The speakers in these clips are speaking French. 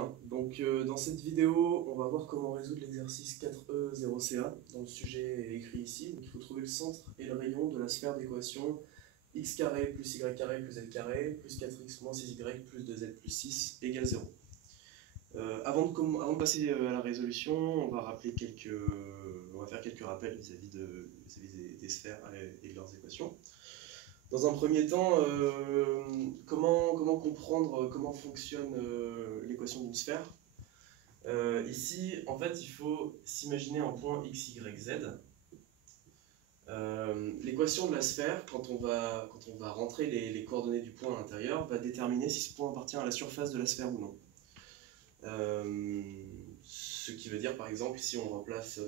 Bien, donc dans cette vidéo, on va voir comment résoudre l'exercice 4E0CA. Dans le sujet est écrit ici. Donc, il faut trouver le centre et le rayon de la sphère d'équation x carré plus y carré plus z carré plus 4x moins 6y plus 2z plus 6 égale 0. Avant de passer à la résolution, on va faire quelques rappels vis-à-vis des sphères et de leurs équations. Dans un premier temps, comment comprendre comment fonctionne l'équation d'une sphère. Ici, en fait, il faut s'imaginer un point x, y, z. L'équation de la sphère, quand on va rentrer les coordonnées du point à l'intérieur, va déterminer si ce point appartient à la surface de la sphère ou non. Ce qui veut dire, par exemple, si on remplace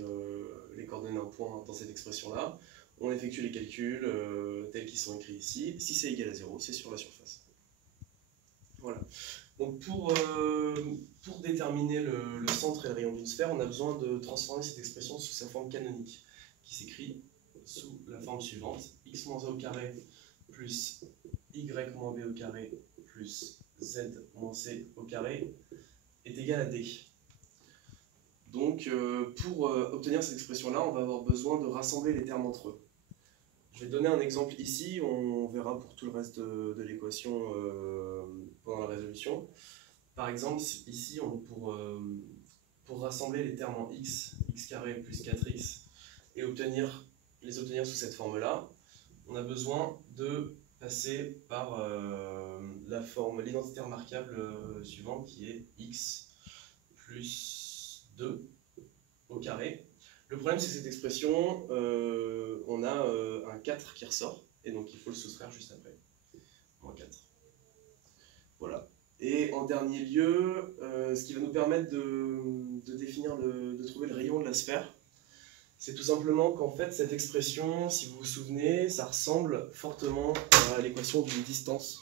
les coordonnées d'un point dans cette expression-là, on effectue les calculs tels qu'ils sont écrits ici. Si c'est égal à 0, c'est sur la surface. Voilà. Donc pour déterminer le centre et le rayon d'une sphère, on a besoin de transformer cette expression sous sa forme canonique, qui s'écrit sous la forme suivante: x moins a au carré plus y moins b au carré plus z moins c au carré est égal à d. Donc pour obtenir cette expression-là, on va avoir besoin de rassembler les termes entre eux. Je vais donner un exemple ici, on verra pour tout le reste de l'équation pendant la résolution. Par exemple, ici, pour rassembler les termes en x carré plus 4x, et les obtenir sous cette forme-là, on a besoin de passer par l'identité remarquable suivante, qui est x plus 2 au carré. Le problème, c'est que cette expression, on a un 4 qui ressort, et donc il faut le soustraire juste après. Moins 4. Voilà. Et en dernier lieu, ce qui va nous permettre de trouver le rayon de la sphère, c'est tout simplement qu'en fait, cette expression, si vous vous souvenez, ça ressemble fortement à l'équation d'une distance.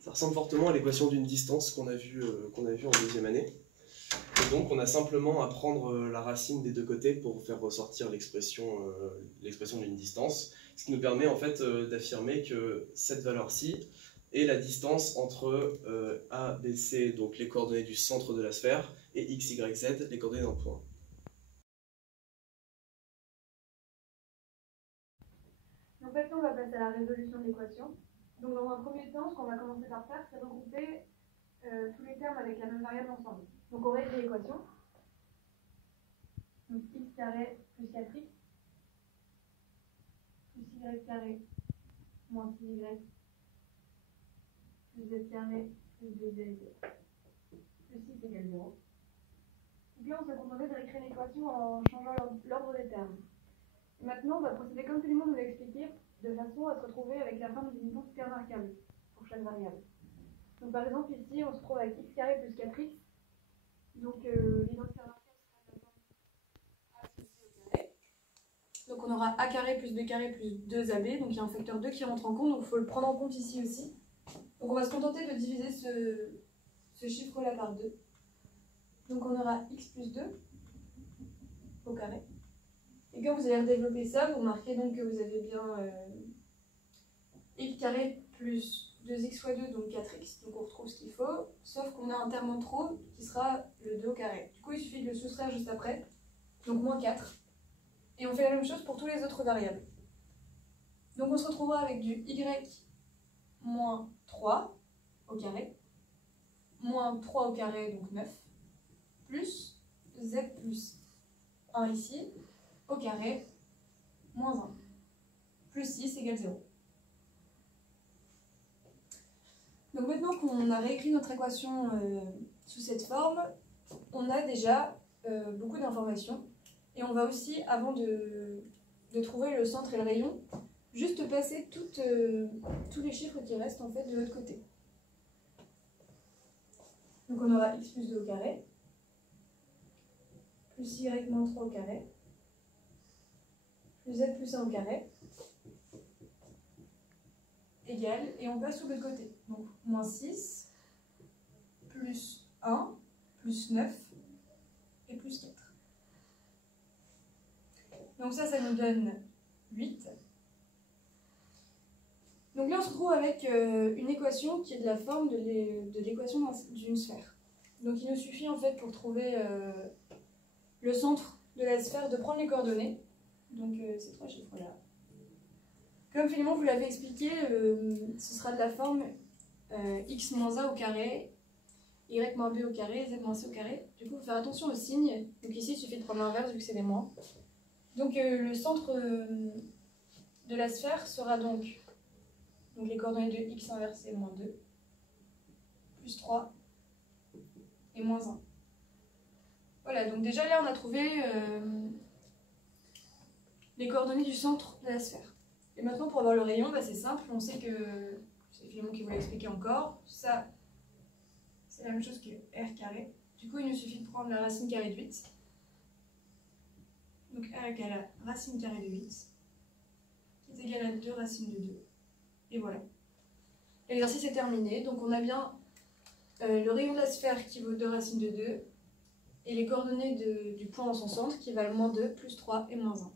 Ça ressemble fortement à l'équation d'une distance qu'on a vue en deuxième année. Et donc on a simplement à prendre la racine des deux côtés pour faire ressortir l'expression d'une distance, ce qui nous permet en fait d'affirmer que cette valeur-ci est la distance entre A, B, C, donc les coordonnées du centre de la sphère, et X, Y, Z, les coordonnées d'un point. Donc maintenant on va passer à la résolution de l'équation. Donc dans un premier temps, ce qu'on va commencer par faire, c'est regrouper tous les termes avec la même variable ensemble. Donc on va écrire l'équation. Donc x carré plus 4x plus y carré moins 6y plus z carré plus 2z plus 6 égale 0. Donc là on s'est contenté de réécrire l'équation en changeant l'ordre des termes. Et maintenant on va procéder comme tout le monde nous l'a expliqué, de façon à se retrouver avec la forme d'une identité remarquable pour chaque variable. Donc par exemple ici on se trouve avec x carré plus 4x. Donc l'identité remarquable sera la forme a plus b au carré. Donc on aura a carré plus b carré plus 2ab, donc il y a un facteur 2 qui rentre en compte, donc il faut le prendre en compte ici aussi. Donc on va se contenter de diviser ce chiffre-là par 2. Donc on aura x plus 2 au carré. Et quand vous allez redévelopper ça, vous remarquez donc que vous avez bien x carré plus 2x fois 2, donc 4x. Donc on retrouve ce qu'il faut, sauf qu'on a un terme en trop qui sera le 2 au carré. Du coup il suffit de le soustraire juste après, donc moins 4. Et on fait la même chose pour tous les autres variables. Donc on se retrouvera avec du y moins 3 au carré, moins 3 au carré, donc 9, plus z plus 1 ici, au carré, moins 1, plus 6 égale 0. Donc maintenant qu'on a réécrit notre équation sous cette forme, on a déjà beaucoup d'informations. Et on va aussi, avant de trouver le centre et le rayon, juste placer tous les chiffres qui restent en fait de l'autre côté. Donc on aura x plus 2 au carré, plus y moins 3 au carré, plus z plus 1 au carré, égale, et on passe tout de l'autre côté. Donc moins 6, plus 1, plus 9, et plus 4. Donc ça nous donne 8. Donc là, on se retrouve avec une équation qui est de la forme de l'équation d'une sphère. Donc il nous suffit en fait pour trouver le centre de la sphère de prendre les coordonnées. Donc ces 3 chiffres-là. Comme Philémon vous l'avez expliqué, ce sera de la forme x moins a au carré, y moins b au carré, z moins c au carré. Du coup, il faut faire attention aux signes. Donc ici, il suffit de prendre l'inverse vu que c'est des moins. Donc le centre de la sphère sera donc les coordonnées de x inversé moins 2, plus 3 et moins 1. Voilà, donc déjà là, on a trouvé les coordonnées du centre de la sphère. Et maintenant, pour avoir le rayon, bah, c'est simple. On sait que, c'est Philémon qui vous l'a expliqué encore, ça, c'est la même chose que r carré. Du coup, il nous suffit de prendre la racine carrée de 8. Donc r égale à racine carrée de 8, qui est égal à 2 racines de 2. Et voilà. L'exercice est terminé. Donc on a bien le rayon de la sphère qui vaut 2 racines de 2, et les coordonnées du point dans son centre qui valent moins 2, plus 3 et moins 1.